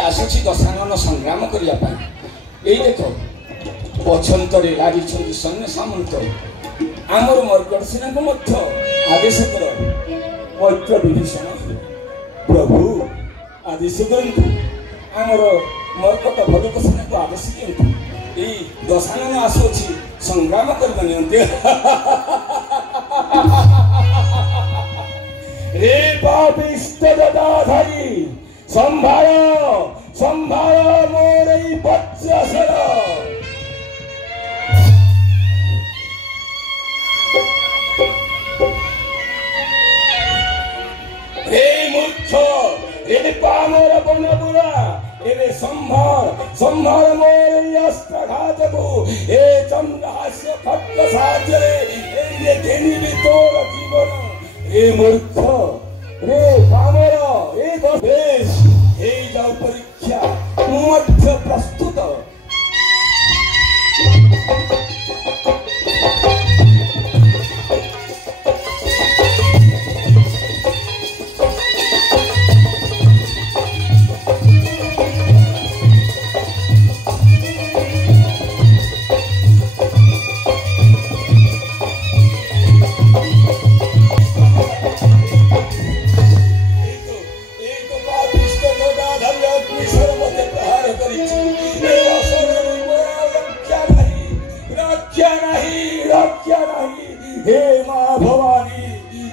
आसुची दशानन संग्राम करने देख पछंतरे लगी सैन्य सामंत आमर मर्कट सेना को आदेश कर मैत्र विभीषण प्रभु आदेश दिंतु आमर मर्कट भलुक सेना को आदेश दिंतु ये दशानन आसुची संग्राम करने निमंते रे पापिष्ट गदाधारी संभाळ संभाळ मोर वज्रसर रे मूर्ख रे पामर बनबुरा ए संभाळ संभाळ मोर अस्त्रघात को ए चंद्रहास्य खड्ग साजरे ए घेनिबि तोर जीवन रे मूर्ख रे पामर ए देश ए जाऊ परीक्षा मध्य प्रस्तुत हे माँ भवानी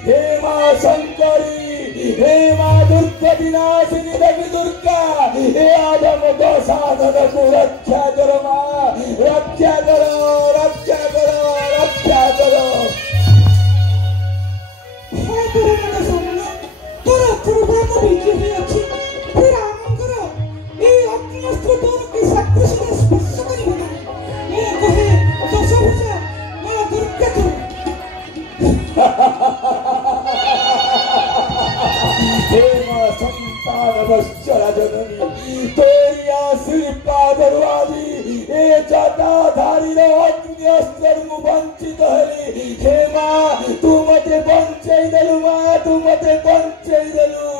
हे माँ शंकरी हे माँ दुर्गा विनाशिनी देवी दुर्गा हे आदम दोषाधन को रक्षा करो माँ रक्षा करो रक्षा करो रक्षा करो हे तेरे सामने तेरा कुर्बान बीजे ही अच्छी तेरा आनंद करो ये अपनी अस्त्र तो की शक्ति से स्पर्श करी बना ये कहे तो सब से मैं दुर्गा करूं हे माँ संतान वत्सला जननी तेरी आशीर्वाद दरवाजी ए जटाधारी रो अग्नि अस्त्र मु वंचित हली हे माँ तू मते बंचई देलु माँ तू मते बंचई देलु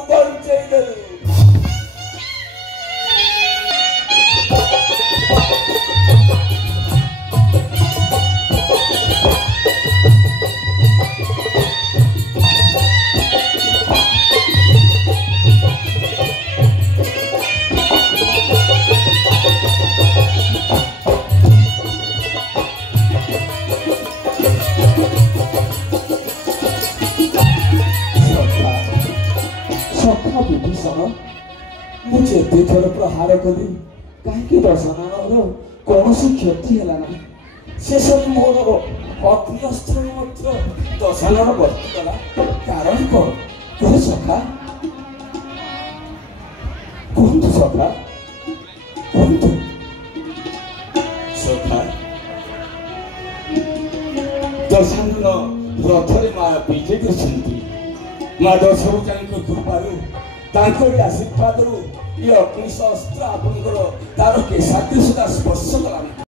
विभीषण मुझे थर प्रहार कली कहीं दशानन कौन क्षति है से सब मोर अग्नि अस्त्र दशानन वर्तिगला कारण कौन कह सखा कहतु सखा कहतु सखा दशानन रथरे माँ विजय कर माँ दशभुजा कृपारू तांकरी आशीर्वाद ये अग्निशस्त्र आपंकर तार केशाग्नि सुधा स्पर्श कला।